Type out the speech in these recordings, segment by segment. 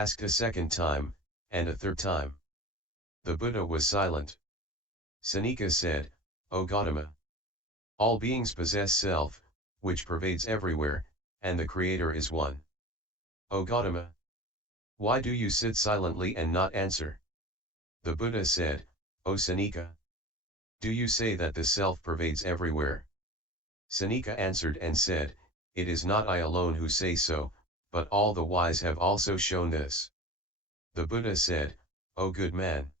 asked a second time, and a third time. The Buddha was silent. Seneca said, O Gautama, all beings possess self, which pervades everywhere, and the Creator is one. O Gautama, why do you sit silently and not answer? The Buddha said, O Seneca, do you say that the self pervades everywhere? Seneca answered and said, it is not I alone who say so, but all the wise have also shown this. The Buddha said, O good man,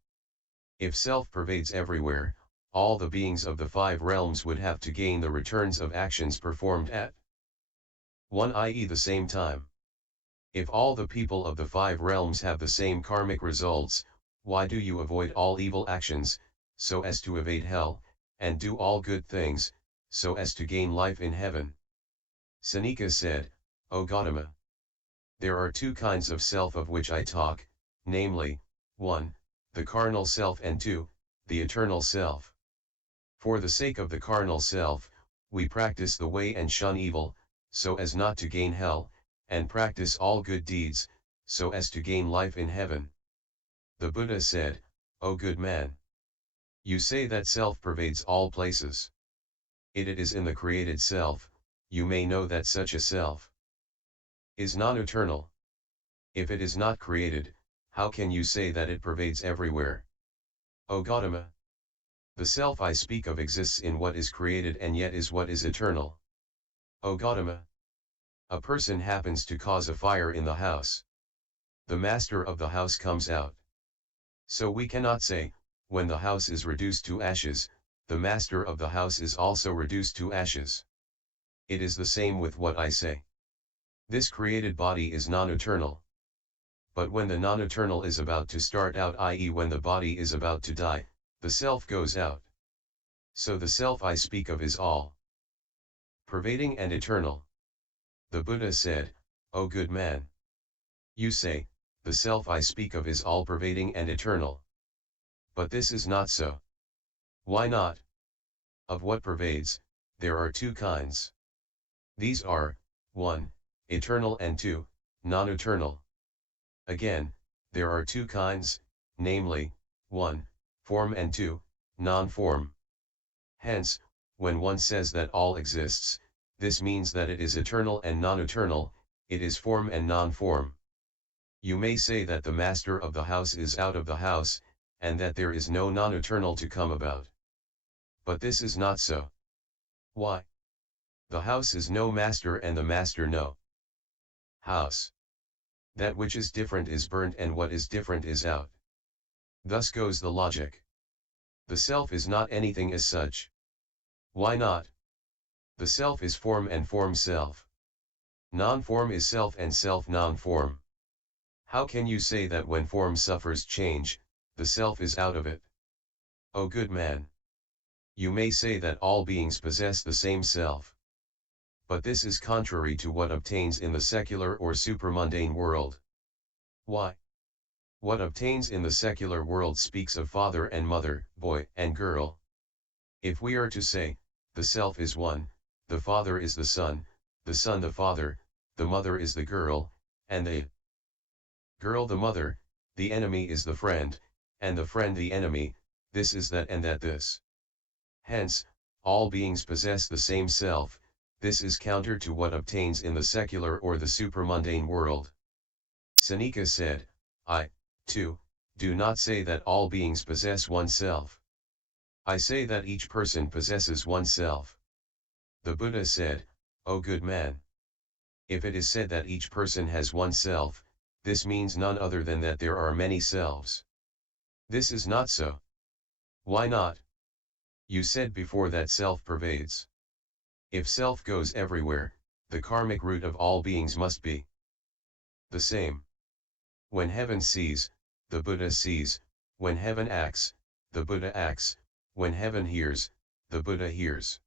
if self pervades everywhere, all the beings of the five realms would have to gain the returns of actions performed at one, i.e. the same time. If all the people of the five realms have the same karmic results, why do you avoid all evil actions, so as to evade hell, and do all good things, so as to gain life in heaven? Seneca said, O Gautama, there are two kinds of self of which I talk, namely, 1, the carnal self, and 2, the eternal self. For the sake of the carnal self, we practice the way and shun evil, so as not to gain hell, and practice all good deeds, so as to gain life in heaven. The Buddha said, O good man, you say that self pervades all places. It is in the created self, you may know that such a self is non-eternal. If it is not created, how can you say that it pervades everywhere? O Gautama, the self I speak of exists in what is created and yet is what is eternal. O Gautama, a person happens to cause a fire in the house. The master of the house comes out. So we cannot say, when the house is reduced to ashes, the master of the house is also reduced to ashes. It is the same with what I say. This created body is non-eternal. But when the non-eternal is about to start out, i.e. when the body is about to die, the self goes out. So the self I speak of is all pervading and eternal. The Buddha said, O good man, you say, the self I speak of is all pervading and eternal. But this is not so. Why not? Of what pervades, there are two kinds. These are, 1, eternal, and 2, non-eternal. Again, there are two kinds, namely, 1, form, and 2, non-form. Hence, when one says that all exists, this means that it is eternal and non-eternal, it is form and non-form. You may say that the master of the house is out of the house, and that there is no non-eternal to come about. But this is not so. Why? The house is no master and the master no house. That which is different is burnt and what is different is out. Thus goes the logic. The self is not anything as such. Why not? The self is form and form self. Non-form is self and self non-form. How can you say that when form suffers change, the self is out of it? O good man, you may say that all beings possess the same self. But this is contrary to what obtains in the secular or supramundane world. Why? What obtains in the secular world speaks of father and mother, boy and girl. If we are to say, the self is one, the father is the son the father, the mother is the girl, and the girl the mother, the enemy is the friend, and the friend the enemy, this is that and that this. Hence, all beings possess the same self, this is counter to what obtains in the secular or the supramundane world. Seneca said, I, too, do not say that all beings possess one self. I say that each person possesses one self. The Buddha said, O good man, if it is said that each person has one self, this means none other than that there are many selves. This is not so. Why not? You said before that self pervades. If self goes everywhere, the karmic root of all beings must be the same. When heaven sees, the Buddha sees, when heaven acts, the Buddha acts, when heaven hears, the Buddha hears.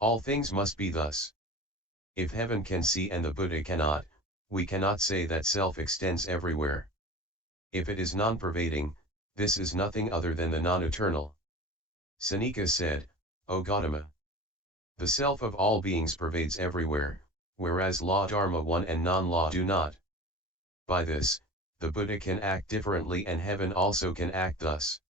All things must be thus. If heaven can see and the Buddha cannot, we cannot say that self extends everywhere. If it is non-pervading, this is nothing other than the non-eternal. Seneca said, O Gautama, the self of all beings pervades everywhere, whereas law dharma one and non-law do not. By this, the Buddha can act differently and heaven also can act thus.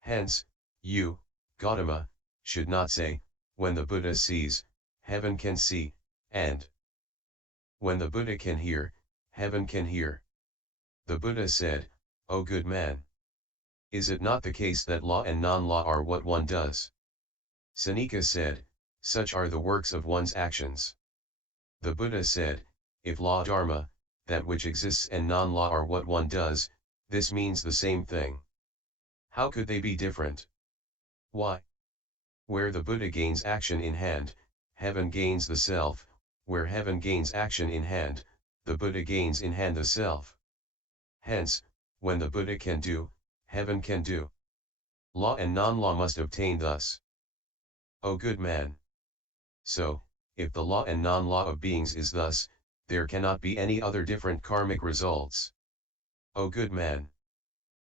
Hence, you, Gautama, should not say, when the Buddha sees, heaven can see, and when the Buddha can hear, heaven can hear. The Buddha said, O good man, is it not the case that law and non-law are what one does? Seneca said, such are the works of one's actions. The Buddha said, if law dharma, that which exists, and non-law are what one does, this means the same thing. How could they be different? Why? Where the Buddha gains action in hand, heaven gains the self, where heaven gains action in hand, the Buddha gains in hand the self. Hence, when the Buddha can do, heaven can do. Law and non-law must obtain thus. O good man! So, if the law and non-law of beings is thus, there cannot be any other different karmic results. O good man!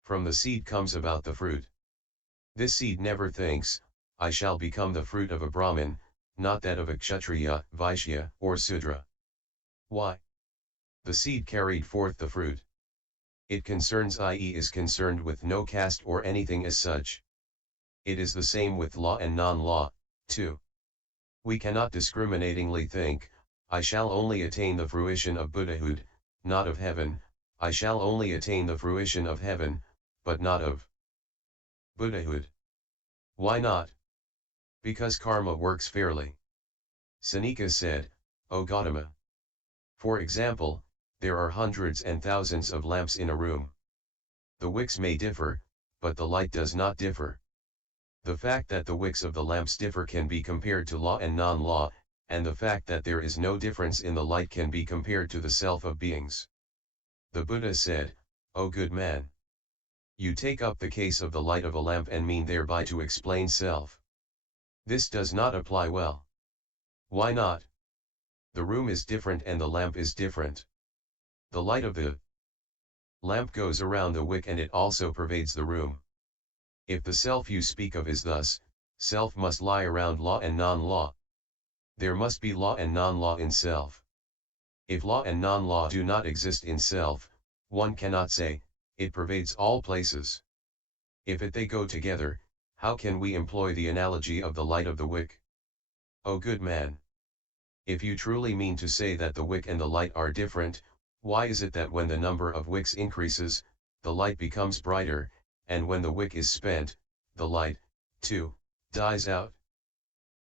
From the seed comes about the fruit. This seed never thinks, I shall become the fruit of a Brahmin, not that of a Kshatriya, Vaishya, or Sudra. Why? The seed carried forth the fruit. It concerns, i.e. is concerned with no caste or anything as such. It is the same with law and non-law, too. We cannot discriminatingly think, I shall only attain the fruition of Buddhahood, not of heaven, I shall only attain the fruition of heaven, but not of Buddhahood. Why not? Because karma works fairly. Seneca said, O Gautama. For example, there are hundreds and thousands of lamps in a room. The wicks may differ, but the light does not differ. The fact that the wicks of the lamps differ can be compared to law and non-law, and the fact that there is no difference in the light can be compared to the self of beings. The Buddha said, O good man! You take up the case of the light of a lamp and mean thereby to explain self. This does not apply well. Why not? The room is different and the lamp is different. The light of the lamp goes around the wick and it also pervades the room. If the self you speak of is thus, self must lie around law and non-law. There must be law and non-law in self. If law and non-law do not exist in self, one cannot say, it pervades all places. If they go together, how can we employ the analogy of the light of the wick? O good man! If you truly mean to say that the wick and the light are different, why is it that when the number of wicks increases, the light becomes brighter, and when the wick is spent, the light, too, dies out?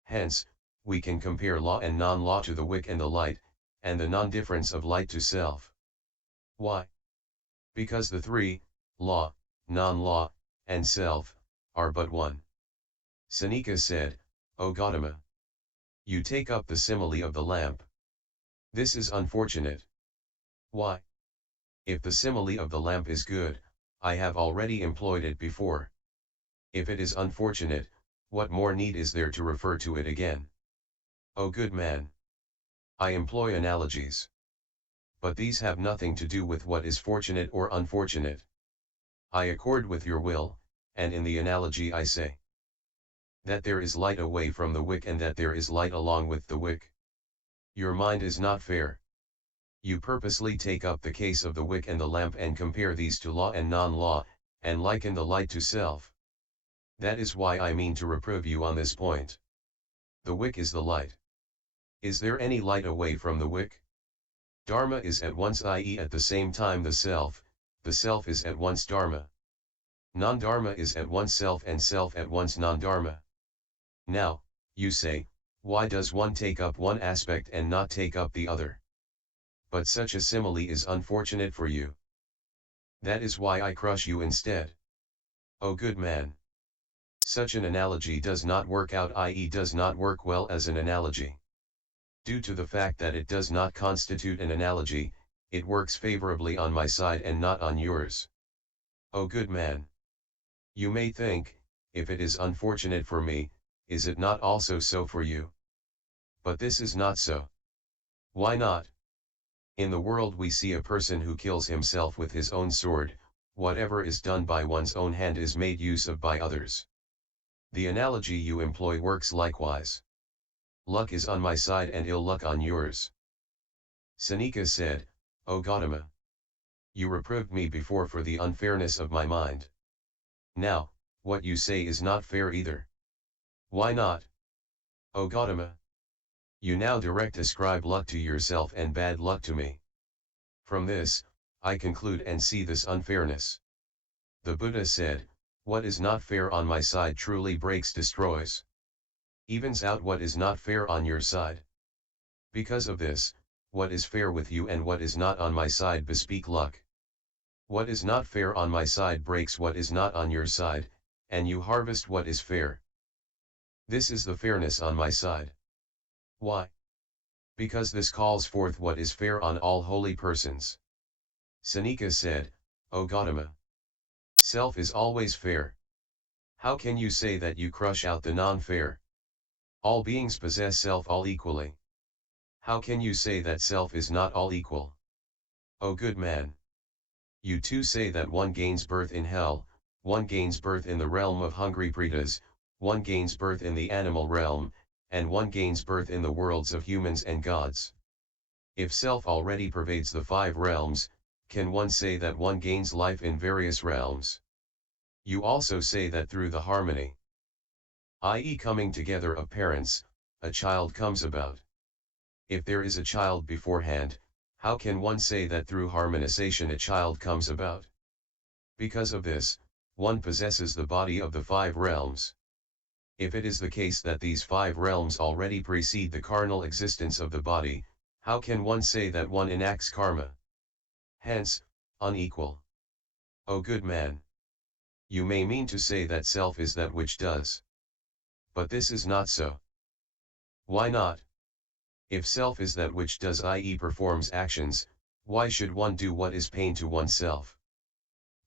Hence, we can compare law and non-law to the wick and the light, and the non-difference of light to self. Why? Because the three, law, non-law, and self, are but one. Seneca said, O Gautama! You take up the simile of the lamp. This is unfortunate. Why? If the simile of the lamp is good, I have already employed it before. If it is unfortunate, what more need is there to refer to it again? O good man! I employ analogies. But these have nothing to do with what is fortunate or unfortunate. I accord with your will, and in the analogy I say that there is light away from the wick and that there is light along with the wick. Your mind is not fair. You purposely take up the case of the wick and the lamp and compare these to law and non-law, and liken the light to self. That is why I mean to reprove you on this point. The wick is the light. Is there any light away from the wick? Dharma is at once, i.e. at the same time the self is at once Dharma. Non-Dharma is at once self and self at once non-Dharma. Now, you say, why does one take up one aspect and not take up the other? But such a simile is unfortunate for you. That is why I crush you instead. O good man! Such an analogy does not work out, i.e. does not work well as an analogy. Due to the fact that it does not constitute an analogy, it works favorably on my side and not on yours. O good man! You may think, if it is unfortunate for me, is it not also so for you? But this is not so. Why not? In the world we see a person who kills himself with his own sword, whatever is done by one's own hand is made use of by others. The analogy you employ works likewise. Luck is on my side and ill luck on yours. Seneca said, O Gautama! you reproved me before for the unfairness of my mind. Now, what you say is not fair either. Why not? O Gautama! You now direct ascribe luck to yourself and bad luck to me. From this, I conclude and see this unfairness. The Buddha said, what is not fair on my side truly breaks destroys. Evens out what is not fair on your side. Because of this, what is fair with you and what is not on my side bespeak luck. What is not fair on my side breaks what is not on your side, and you harvest what is fair. This is the fairness on my side. Why? Because this calls forth what is fair on all holy persons. Seneca said, O Gautama! Self is always fair. How can you say that you crush out the non-fair? All beings possess self all equally. How can you say that self is not all equal? O good man! You too say that one gains birth in hell, one gains birth in the realm of hungry pretas, one gains birth in the animal realm, and one gains birth in the worlds of humans and gods. If self already pervades the 5 realms, can one say that one gains life in various realms? You also say that through the harmony, i.e. coming together of parents, a child comes about. If there is a child beforehand, how can one say that through harmonization a child comes about? Because of this, one possesses the body of the 5 realms. If it is the case that these 5 realms already precede the carnal existence of the body, how can one say that one enacts karma? Hence, unequal. O good man! You may mean to say that self is that which does. But this is not so. Why not? If self is that which does, i.e. performs actions, why should one do what is pain to oneself?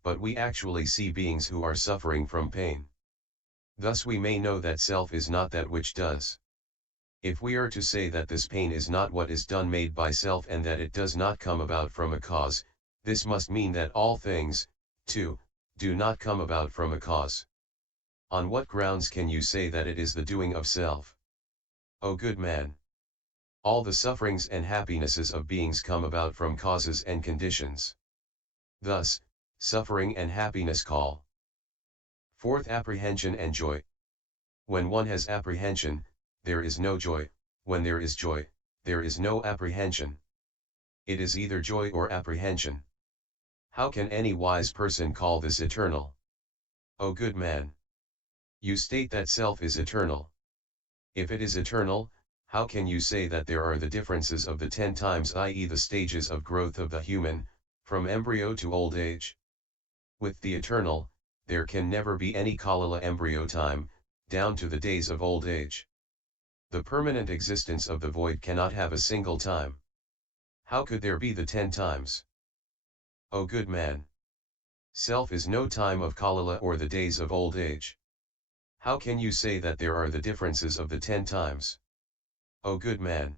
But we actually see beings who are suffering from pain. Thus we may know that self is not that which does. If we are to say that this pain is not what is done made by self and that it does not come about from a cause, this must mean that all things, too, do not come about from a cause. On what grounds can you say that it is the doing of self? O good man! All the sufferings and happinesses of beings come about from causes and conditions. Thus, suffering and happiness call forth apprehension and joy. When one has apprehension, there is no joy; when there is joy, there is no apprehension. It is either joy or apprehension. How can any wise person call this eternal? O good man! You state that self is eternal. If it is eternal, how can you say that there are the differences of the 10 times, i.e. the stages of growth of the human, from embryo to old age? With the eternal, there can never be any kalala embryo time, down to the days of old age. The permanent existence of the void cannot have a single time. How could there be the 10 times? O good man! Self is no time of kalala or the days of old age. How can you say that there are the differences of the 10 times? O good man!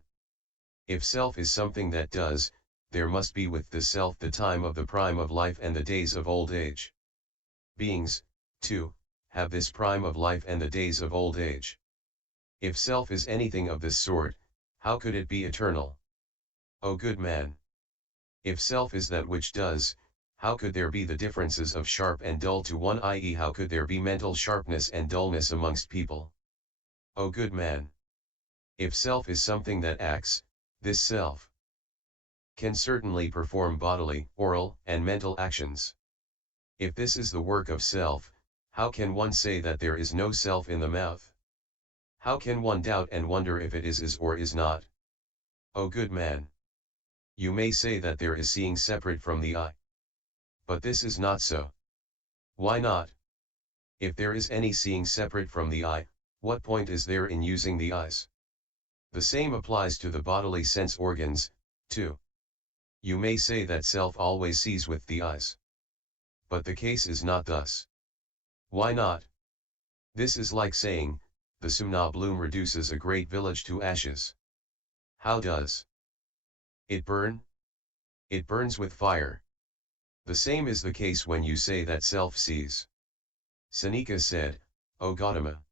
If self is something that does, there must be with the self the time of the prime of life and the days of old age. Beings, too, have this prime of life and the days of old age. If self is anything of this sort, how could it be eternal? O good man! If self is that which does, how could there be the differences of sharp and dull to one, i.e. how could there be mental sharpness and dullness amongst people? O good man! If self is something that acts, this self can certainly perform bodily, oral, and mental actions. If this is the work of self, how can one say that there is no self in the mouth? How can one doubt and wonder if it is or is not? O good man! You may say that there is seeing separate from the eye. But this is not so. Why not? If there is any seeing separate from the eye, what point is there in using the eyes? The same applies to the bodily sense organs, too. You may say that self always sees with the eyes. But the case is not thus. Why not? This is like saying, the sumna bloom reduces a great village to ashes. How does it burn? It burns with fire. The same is the case when you say that self sees. Seneca said, O Gautama!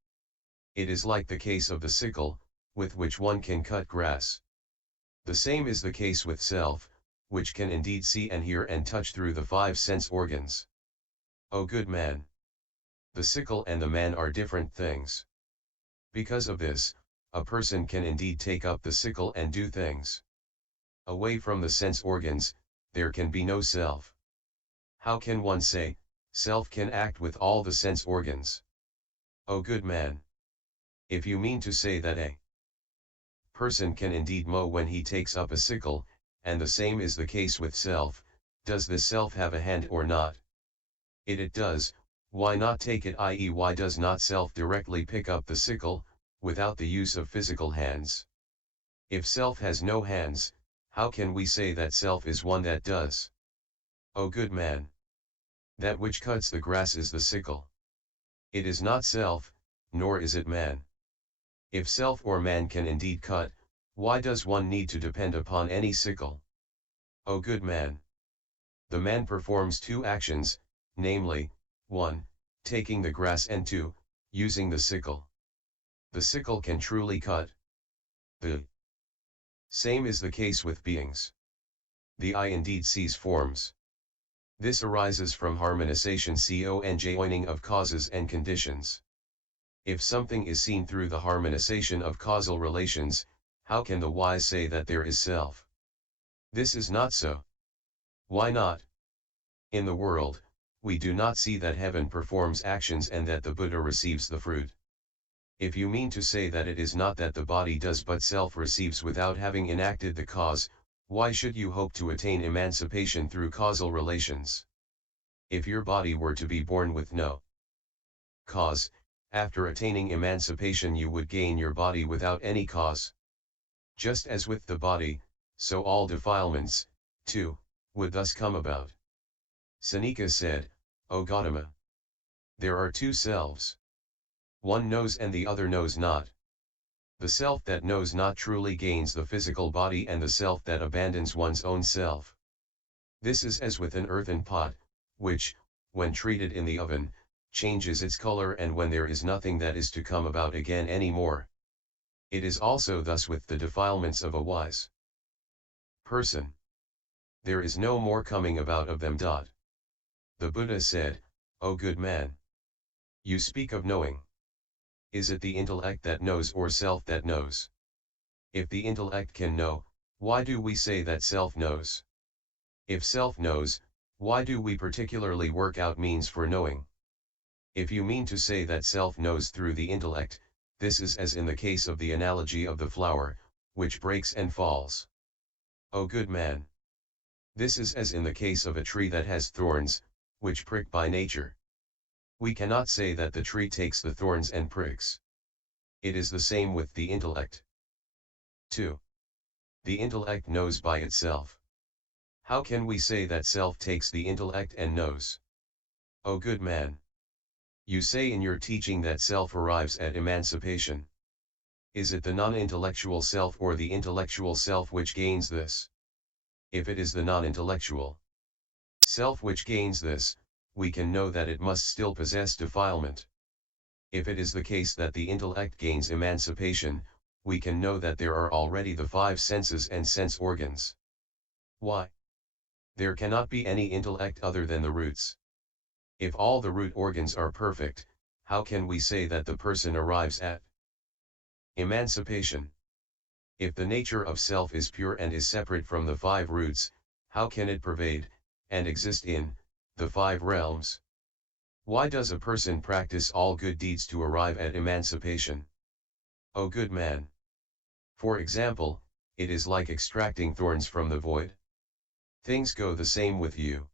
It is like the case of the sickle, with which one can cut grass. The same is the case with self, which can indeed see and hear and touch through the five sense organs. O good man! The sickle and the man are different things. Because of this, a person can indeed take up the sickle and do things. Away from the sense organs, there can be no self. How can one say, self can act with all the sense organs? O good man! If you mean to say that a person can indeed mow when he takes up a sickle, and the same is the case with self, does this self have a hand or not? It does. Why not take it, i.e. why does not self directly pick up the sickle, without the use of physical hands? If self has no hands, how can we say that self is one that does? O good man! That which cuts the grass is the sickle. It is not self, nor is it man. If self or man can indeed cut, why does one need to depend upon any sickle? O good man! The man performs two actions, namely, 1. Taking the grass, and 2. Using the sickle. The sickle can truly cut. The same is the case with beings. The eye indeed sees forms. This arises from harmonization, joining of causes and conditions. If something is seen through the harmonization of causal relations, how can the wise say that there is self? This is not so. Why not? In the world, we do not see that heaven performs actions and that the Buddha receives the fruit. If you mean to say that it is not that the body does but self receives without having enacted the cause, why should you hope to attain emancipation through causal relations? If your body were to be born with no cause, after attaining emancipation you would gain your body without any cause. Just as with the body, so all defilements, too, would thus come about. Seneca said, O Gautama! There are two selves. One knows and the other knows not. The self that knows not truly gains the physical body, and the self that abandons one's own self. This is as with an earthen pot, which, when treated in the oven, changes its color, and when there is nothing that is to come about again any more. It is also thus with the defilements of a wise person. There is no more coming about of them. The Buddha said, O good man! You speak of knowing. Is it the intellect that knows or self that knows? If the intellect can know, why do we say that self knows? If self knows, why do we particularly work out means for knowing? If you mean to say that self knows through the intellect, this is as in the case of the analogy of the flower, which breaks and falls. O good man! This is as in the case of a tree that has thorns, which prick by nature. We cannot say that the tree takes the thorns and pricks. It is the same with the intellect. 2. The intellect knows by itself. How can we say that self takes the intellect and knows? O good man! You say in your teaching that self arrives at emancipation. Is it the non-intellectual self or the intellectual self which gains this? If it is the non-intellectual self which gains this, we can know that it must still possess defilement. If it is the case that the intellect gains emancipation, we can know that there are already the five senses and sense organs. Why? There cannot be any intellect other than the roots. If all the root organs are perfect, how can we say that the person arrives at emancipation? If the nature of self is pure and is separate from the five roots, how can it pervade, and exist in, the five realms? Why does a person practice all good deeds to arrive at emancipation? O good man! For example, it is like extracting thorns from the void. Things go the same with you.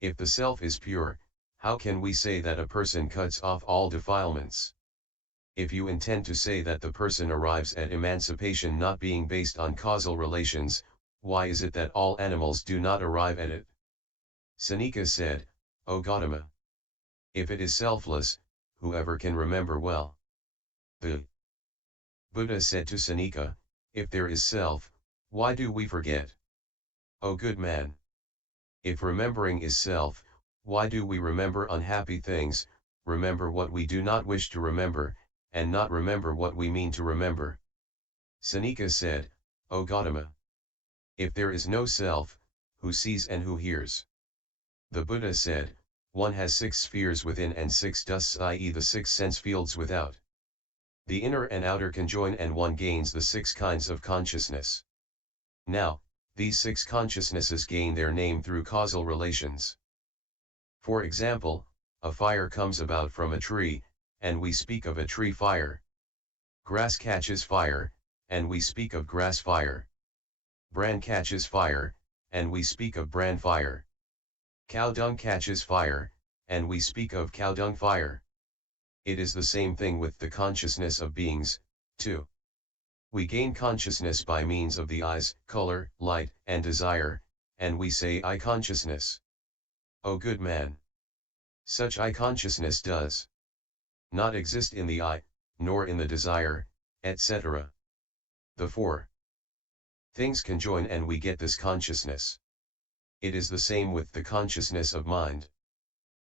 If the self is pure, how can we say that a person cuts off all defilements? If you intend to say that the person arrives at emancipation not being based on causal relations, why is it that all animals do not arrive at it? Seneca said, O Gautama! If it is selfless, whoever can remember well? The Buddha said to Seneca, if there is self, why do we forget? O good man! If remembering is self, why do we remember unhappy things, remember what we do not wish to remember, and not remember what we mean to remember? Seneca said, O Gautama! If there is no self, who sees and who hears. The Buddha said, one has 6 spheres within and 6 dusts, i.e. the 6 sense fields without. The inner and outer conjoin and one gains the 6 kinds of consciousness. Now, these 6 consciousnesses gain their name through causal relations. For example, a fire comes about from a tree, and we speak of a tree fire. Grass catches fire, and we speak of grass fire. Bran catches fire, and we speak of bran fire. Cow dung catches fire, and we speak of cow dung fire. It is the same thing with the consciousness of beings, too. We gain consciousness by means of the eyes, color, light, and desire, and we say eye consciousness. O good man! Such eye consciousness does not exist in the eye, nor in the desire, etc. The 4 things conjoin and we get this consciousness. It is the same with the consciousness of mind.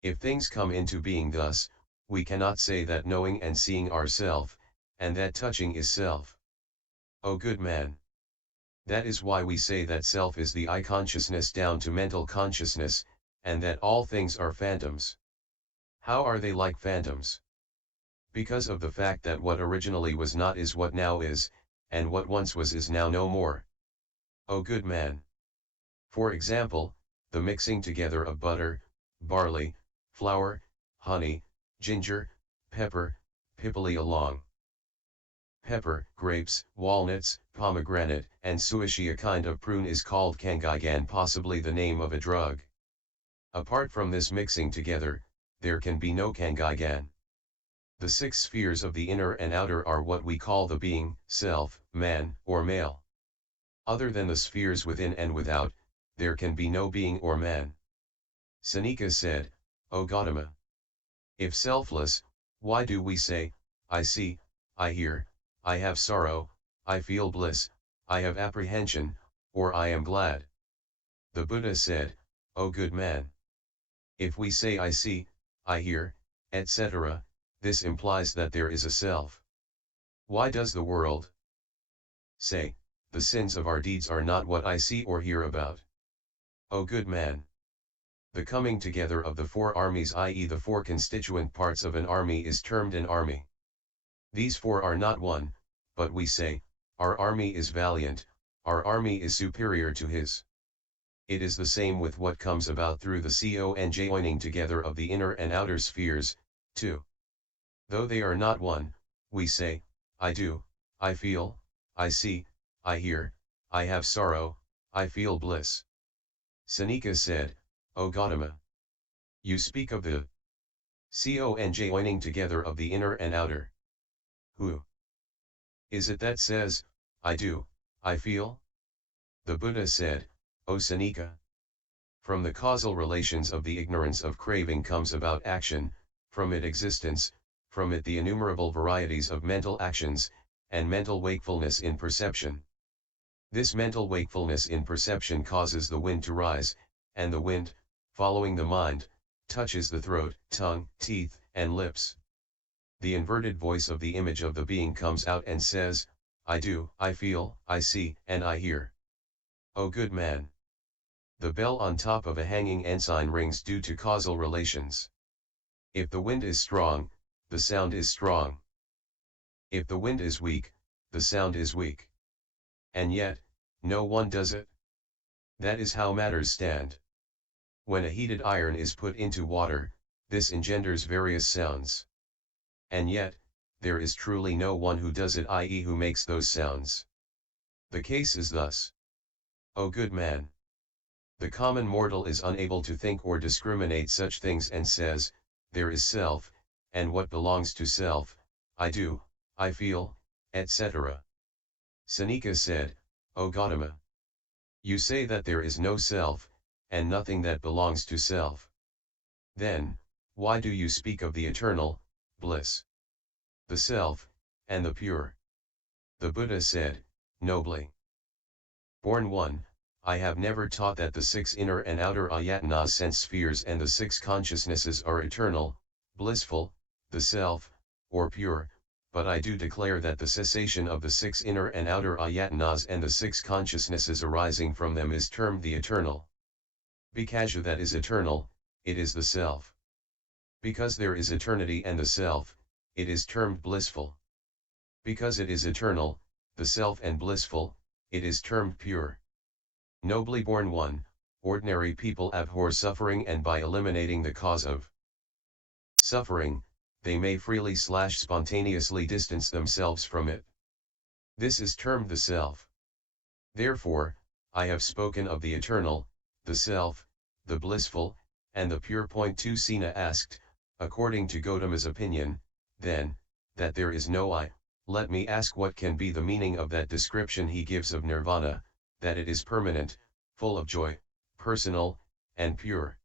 If things come into being thus, we cannot say that knowing and seeing are self, and that touching is self. O good man! That is why we say that self is the eye consciousness down to mental consciousness, and that all things are phantoms. How are they like phantoms? Because of the fact that what originally was not is what now is, and what once was is now no more. O good man! For example, the mixing together of butter, barley, flour, honey, ginger, pepper, pipali along. Pepper, grapes, walnuts, pomegranate, and suishi, a kind of prune, is called kangigan, possibly the name of a drug. Apart from this mixing together, there can be no kangigan. The 6 spheres of the inner and outer are what we call the being, self, man, or male. Other than the spheres within and without, there can be no being or man. Seneca said, O Gautama! If selfless, why do we say, I see, I hear, I have sorrow, I feel bliss, I have apprehension, or I am glad? The Buddha said, O good man! If we say I see, I hear, etc., this implies that there is a self. Why does the world say, the sins of our deeds are not what I see or hear about? O good man! The coming together of the 4 armies, i.e. the 4 constituent parts of an army, is termed an army. These 4 are not one, but we say, our army is valiant, our army is superior to his. It is the same with what comes about through the conjoining together of the inner and outer spheres, too. Though they are not one, we say, I do, I feel, I see, I hear, I have sorrow, I feel bliss. Seneca said, O Gautama! You speak of the conjoining together of the inner and outer. Who is it that says, I do, I feel? The Buddha said, O Seneca! From the causal relations of the ignorance of craving comes about action, from it existence, from it the innumerable varieties of mental actions, and mental wakefulness in perception. This mental wakefulness in perception causes the wind to rise, and the wind, following the mind, touches the throat, tongue, teeth, and lips. The inverted voice of the image of the being comes out and says, I do, I feel, I see, and I hear. O good man! The bell on top of a hanging ensign rings due to causal relations. If the wind is strong, the sound is strong. If the wind is weak, the sound is weak. And yet, no one does it. That is how matters stand. When a heated iron is put into water, this engenders various sounds. And yet, there is truly no one who does it, i.e. who makes those sounds. The case is thus. O good man! The common mortal is unable to think or discriminate such things and says, there is self, and what belongs to self, I do, I feel, etc. Seneca said, O Gautama! You say that there is no self, and nothing that belongs to self. Then, why do you speak of the eternal, bliss, the self, and the pure? The Buddha said, nobly. Born one, I have never taught that the 6 inner and outer ayatanas sense spheres and the 6 consciousnesses are eternal, blissful, the self, or pure, but I do declare that the cessation of the 6 inner and outer ayatanas and the 6 consciousnesses arising from them is termed the eternal. Because that is eternal, it is the self. Because there is eternity and the self, it is termed blissful. Because it is eternal, the self and blissful, it is termed pure. Nobly born one, ordinary people abhor suffering, and by eliminating the cause of suffering, they may freely / spontaneously distance themselves from it. This is termed the self. Therefore, I have spoken of the eternal, the self, the blissful, and the pure. Point 2. Sina asked, according to Gautama's opinion, then, that there is no I, let me ask what can be the meaning of that description he gives of nirvana, that it is permanent, full of joy, personal, and pure.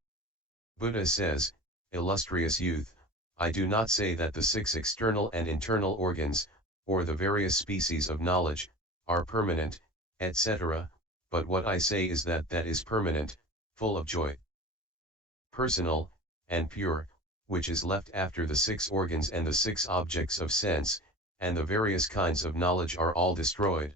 Buddha says, illustrious youth, I do not say that the 6 external and internal organs, or the various species of knowledge, are permanent, etc., but what I say is that that is permanent, full of joy, personal, and pure, which is left after the 6 organs and the 6 objects of sense, and the various kinds of knowledge are all destroyed.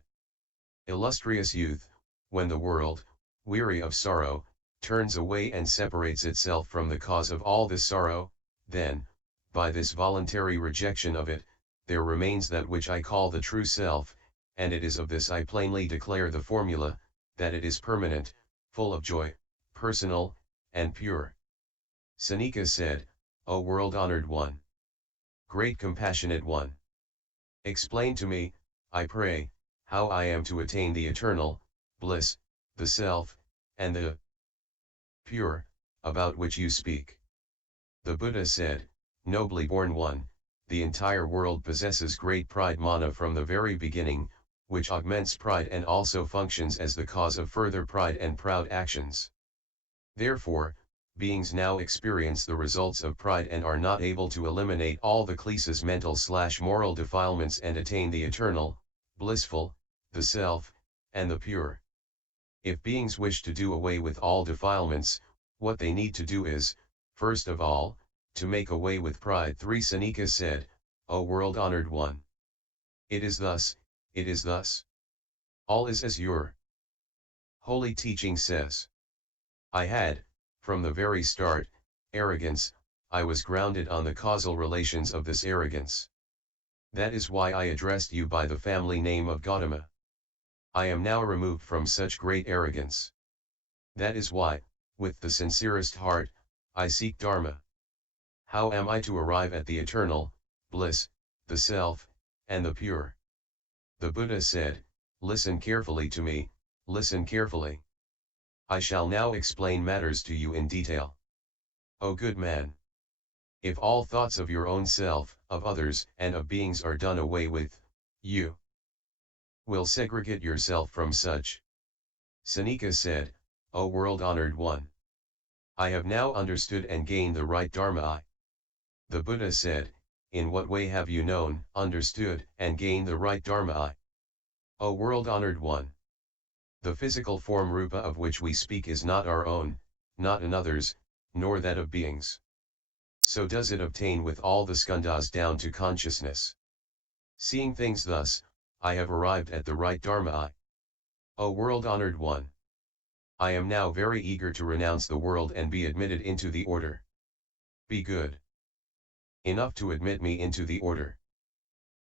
Illustrious youth, when the world, weary of sorrow, turns away and separates itself from the cause of all this sorrow, then, by this voluntary rejection of it, there remains that which I call the true self, and it is of this I plainly declare the formula, that it is permanent, full of joy, personal, and pure. Seneca said, O world-honored one, great compassionate one, explain to me, I pray, how I am to attain the eternal bliss, the self, and the pure, about which you speak. The Buddha said, nobly born one, the entire world possesses great pride mana from the very beginning, which augments pride and also functions as the cause of further pride and proud actions. Therefore, beings now experience the results of pride and are not able to eliminate all the kleshas mental / moral defilements and attain the eternal, blissful, the self, and the pure. If beings wish to do away with all defilements, what they need to do is, first of all, to make away with pride. 3. Seneca said, O world-honored one, it is thus, it is thus. All is as your holy teaching says. I had, from the very start, arrogance, I was grounded on the causal relations of this arrogance. That is why I addressed you by the family name of Gautama. I am now removed from such great arrogance. That is why, with the sincerest heart, I seek Dharma. How am I to arrive at the eternal bliss, the self, and the pure? The Buddha said, listen carefully to me, listen carefully. I shall now explain matters to you in detail. O good man! If all thoughts of your own self, of others, and of beings are done away with, you will segregate yourself from such. Seneca said, O world-honored one, I have now understood and gained the right Dharma. The Buddha said, in what way have you known, understood, and gained the right Dharma? O world-honored one, the physical form rupa of which we speak is not our own, not another's, nor that of beings. So does it obtain with all the skandhas down to consciousness. Seeing things thus, I have arrived at the right Dharma. O world-honored one, I am now very eager to renounce the world and be admitted into the order. Be good enough to admit me into the order.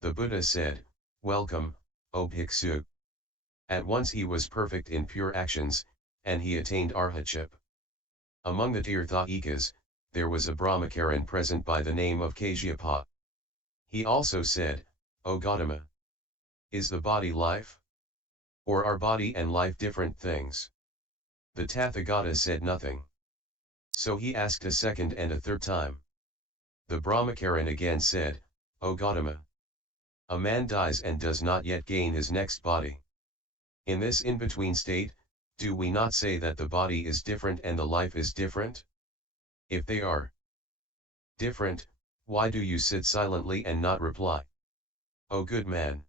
The Buddha said, welcome, O bhiksu. At once he was perfect in pure actions, and he attained arhatship. Among the Tirthayikas, there was a Brahmacharin present by the name of Kashyapa. He also said, O Gautama, is the body life? Or are body and life different things? The Tathagata said nothing. So he asked a second and a third time. The Brahmacharin again said, O Gautama, a man dies and does not yet gain his next body. In this in-between state, do we not say that the body is different and the life is different? If they are different, why do you sit silently and not reply? O good man!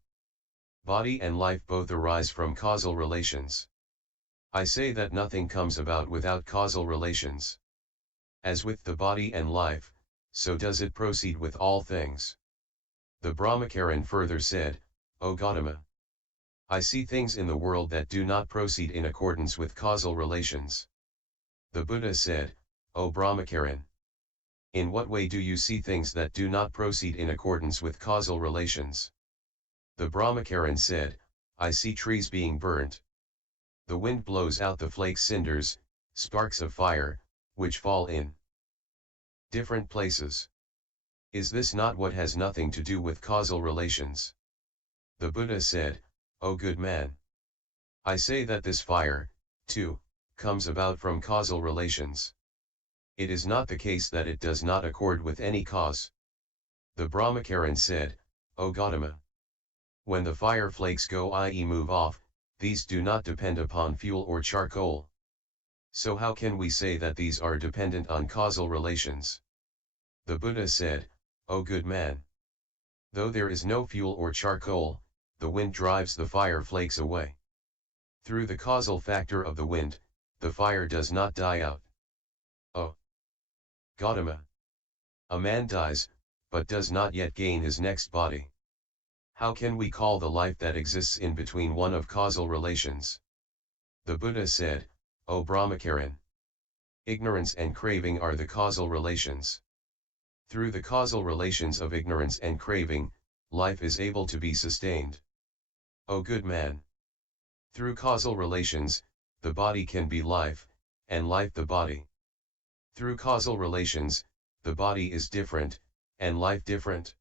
Body and life both arise from causal relations. I say that nothing comes about without causal relations. As with the body and life, so does it proceed with all things. The Brahmacharin further said, O Gautama, I see things in the world that do not proceed in accordance with causal relations. The Buddha said, O Brahmacharin, in what way do you see things that do not proceed in accordance with causal relations? The Brahmacharin said, I see trees being burnt. The wind blows out the flake cinders, sparks of fire, which fall in different places. Is this not what has nothing to do with causal relations? The Buddha said, O good man, I say that this fire, too, comes about from causal relations. It is not the case that it does not accord with any cause. The Brahmacharin said, O Gautama, when the fire flakes go, i.e. move off, these do not depend upon fuel or charcoal. So how can we say that these are dependent on causal relations? The Buddha said, O good man, though there is no fuel or charcoal, the wind drives the fire flakes away. Through the causal factor of the wind, the fire does not die out. O Gautama, a man dies, but does not yet gain his next body. How can we call the life that exists in between one of causal relations? The Buddha said, O Brahmacharin, ignorance and craving are the causal relations. Through the causal relations of ignorance and craving, life is able to be sustained. O good man, through causal relations, the body can be life, and life the body. Through causal relations, the body is different, and life different.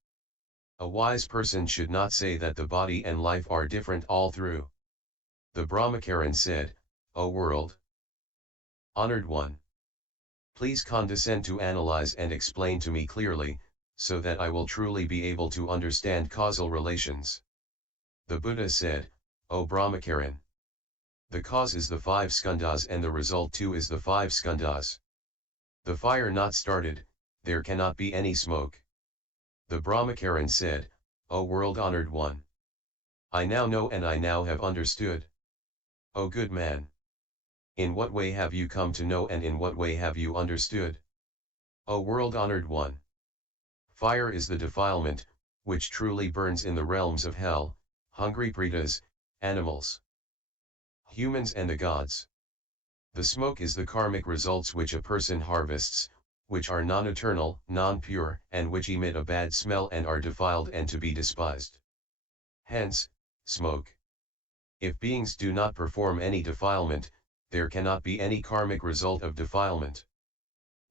A wise person should not say that the body and life are different all through. The Brahmacharin said, O world honored one, please condescend to analyze and explain to me clearly, so that I will truly be able to understand causal relations. The Buddha said, O Brahmacharin, the cause is the 5 skandhas and the result too is the 5 skandhas. The fire not started, there cannot be any smoke. The Brahmacharin said, O world honored one, I now know and I now have understood. O good man, in what way have you come to know and in what way have you understood? O world honored one, fire is the defilement, which truly burns in the realms of hell, hungry pretas, animals, humans and the gods. The smoke is the karmic results which a person harvests, which are non-eternal, non-pure, and which emit a bad smell and are defiled and to be despised. Hence, smoke. If beings do not perform any defilement, there cannot be any karmic result of defilement.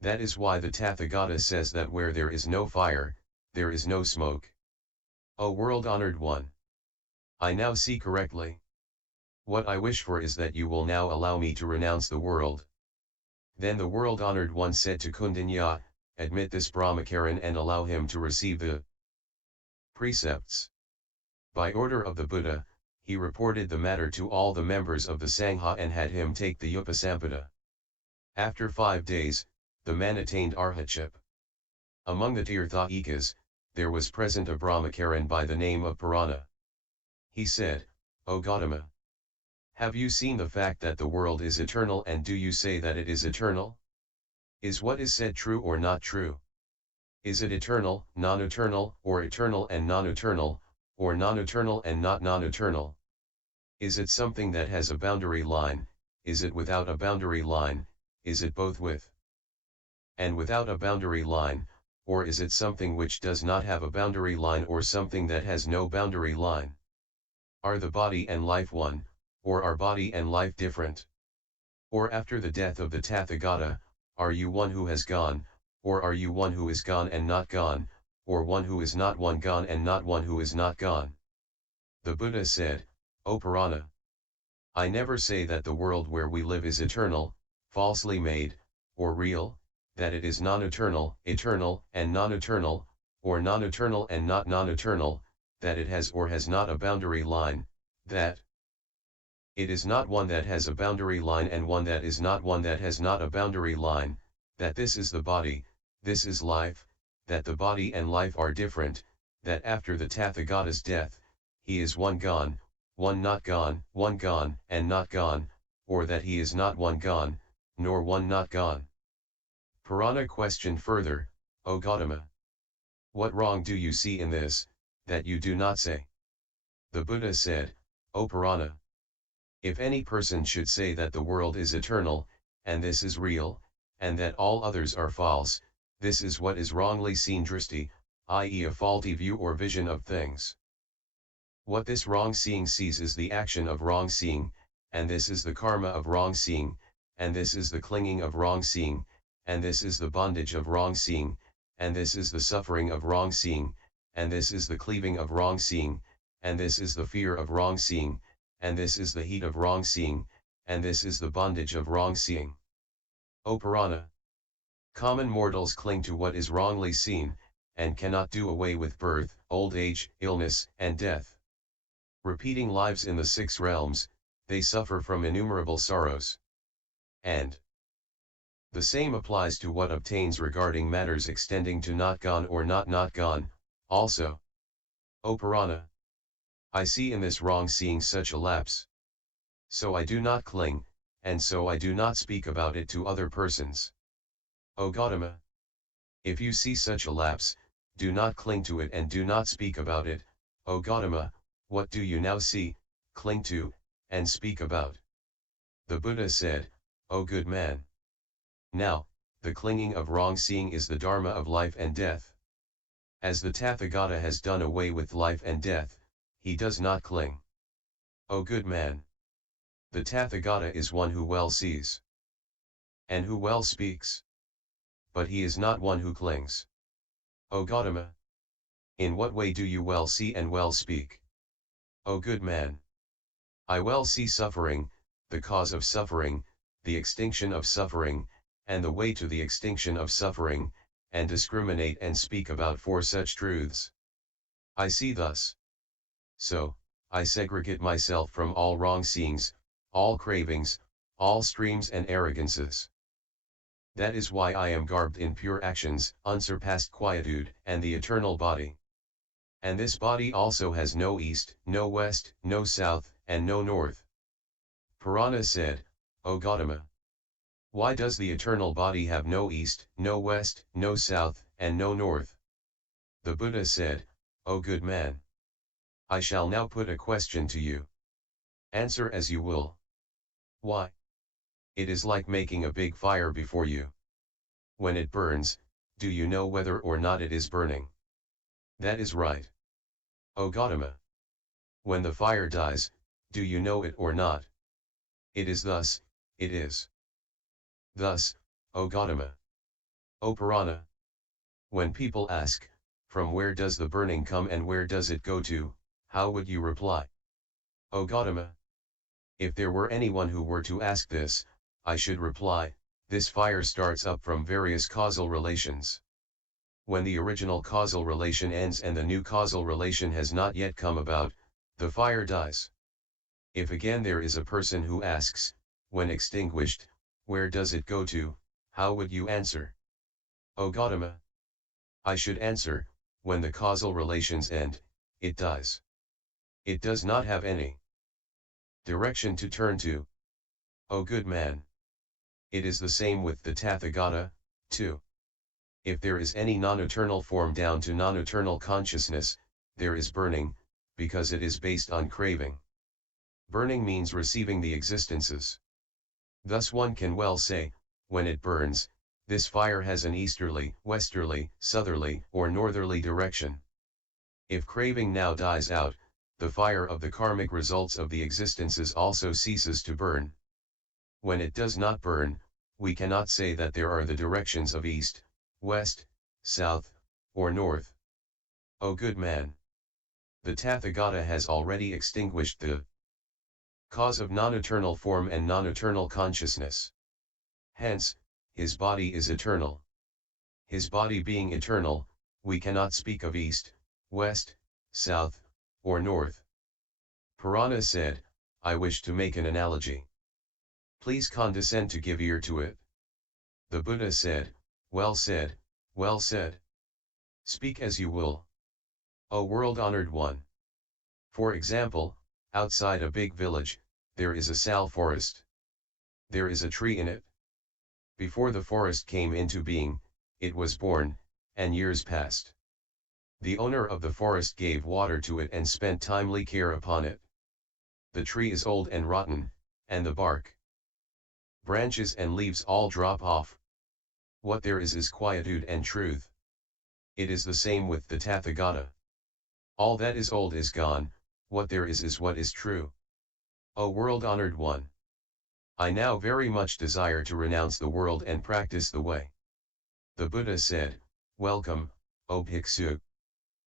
That is why the Tathagata says that where there is no fire, there is no smoke. O world-honored one, I now see correctly. What I wish for is that you will now allow me to renounce the world. Then the world-honored one said to Kaundinya, admit this Brahmacharin and allow him to receive the precepts. By order of the Buddha, he reported the matter to all the members of the Sangha and had him take the Upasampada. After 5 days, the man attained arhatship. Among the Tirthayikas, there was present a Brahmacharin by the name of Purana. He said, O Gautama, have you seen the fact that the world is eternal and do you say that it is eternal? Is what is said true or not true? Is it eternal, non-eternal, or eternal and non-eternal, or non-eternal and not non-eternal? Is it something that has a boundary line, is it without a boundary line, is it both with and without a boundary line, or is it something which does not have a boundary line or something that has no boundary line? Are the body and life one, or are body and life different? Or after the death of the Tathagata, are you one who has gone, or are you one who is gone and not gone, or one who is not one gone and not one who is not gone? The Buddha said, O Purana, I never say that the world where we live is eternal, falsely made, or real, that it is non-eternal, eternal and non-eternal, or non-eternal and not non-eternal, that it has or has not a boundary line, that it is not one that has a boundary line and one that is not one that has not a boundary line, that this is the body, this is life, that the body and life are different, that after the Tathagata's death, he is one gone, one not gone, one gone and not gone, or that he is not one gone, nor one not gone. Purana questioned further, O Gautama, what wrong do you see in this, that you do not say? The Buddha said, O Purana, if any person should say that the world is eternal, and this is real, and that all others are false, this is what is wrongly seen dristi, i.e. a faulty view or vision of things. What this wrong seeing sees is the action of wrong seeing, and this is the karma of wrong seeing, and this is the clinging of wrong seeing, and this is the bondage of wrong seeing, and this is the suffering of wrong seeing, and this is the cleaving of wrong seeing, and this is the fear of wrong seeing, and this is the heat of wrong seeing, and this is the bondage of wrong seeing. O Purana! Common mortals cling to what is wrongly seen, and cannot do away with birth, old age, illness, and death. Repeating lives in the 6 realms, they suffer from innumerable sorrows. And the same applies to what obtains regarding matters extending to not gone or not gone, also. O Purana! I see in this wrong seeing such a lapse. So I do not cling, and so I do not speak about it to other persons. O Gautama! If you see such a lapse, do not cling to it and do not speak about it. O Gautama, what do you now see, cling to, and speak about? The Buddha said, O good man! Now, the clinging of wrong seeing is the dharma of life and death. As the Tathagata has done away with life and death, he does not cling. O good man! The Tathagata is one who well sees, and who well speaks. But he is not one who clings. O Gautama! In what way do you well see and well speak? O good man! I well see suffering, the cause of suffering, the extinction of suffering, and the way to the extinction of suffering, and discriminate and speak about 4 such truths. I see thus. So, I segregate myself from all wrong seeings, all cravings, all streams and arrogances. That is why I am garbed in pure actions, unsurpassed quietude, and the eternal body. And this body also has no east, no west, no south, and no north. Purana said, O Gautama! Why does the eternal body have no east, no west, no south, and no north? The Buddha said, O good man! I shall now put a question to you. Answer as you will. Why? It is like making a big fire before you. When it burns, do you know whether or not it is burning? That is right. O Gautama! When the fire dies, do you know it or not? It is thus, it is. Thus, O Gautama! O Purana! When people ask, from where does the burning come and where does it go to, how would you reply? O Gautama! If there were anyone who were to ask this, I should reply, this fire starts up from various causal relations. When the original causal relation ends and the new causal relation has not yet come about, the fire dies. If again there is a person who asks, when extinguished, where does it go to, how would you answer? O Gautama! I should answer, when the causal relations end, it dies. It does not have any direction to turn to. O good man! It is the same with the Tathagata, too. If there is any non-eternal form down to non-eternal consciousness, there is burning, because it is based on craving. Burning means receiving the existences. Thus one can well say, when it burns, this fire has an easterly, westerly, southerly, or northerly direction. If craving now dies out, the fire of the karmic results of the existences also ceases to burn. When it does not burn, we cannot say that there are the directions of east, west, south, or north. O good man! The Tathagata has already extinguished the cause of non-eternal form and non-eternal consciousness. Hence, his body is eternal. His body being eternal, we cannot speak of east, west, south, or north. Purana said, I wish to make an analogy. Please condescend to give ear to it. The Buddha said, well said, well said. Speak as you will. O world-honored one! For example, outside a big village, there is a sal forest. There is a tree in it. Before the forest came into being, it was born, and years passed. The owner of the forest gave water to it and spent timely care upon it. The tree is old and rotten, and the bark, branches and leaves all drop off. What there is quietude and truth. It is the same with the Tathagata. All that is old is gone, what there is what is true. O world-honored one! I now very much desire to renounce the world and practice the way. The Buddha said, "Welcome, O bhiksu."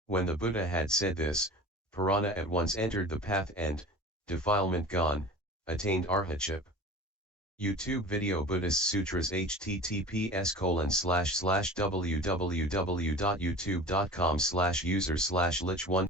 When the Buddha had said this, Purana at once entered the path and, defilement gone, attained arhatship. YouTube video Buddhist Sutras https://www.youtube.com/user/lich1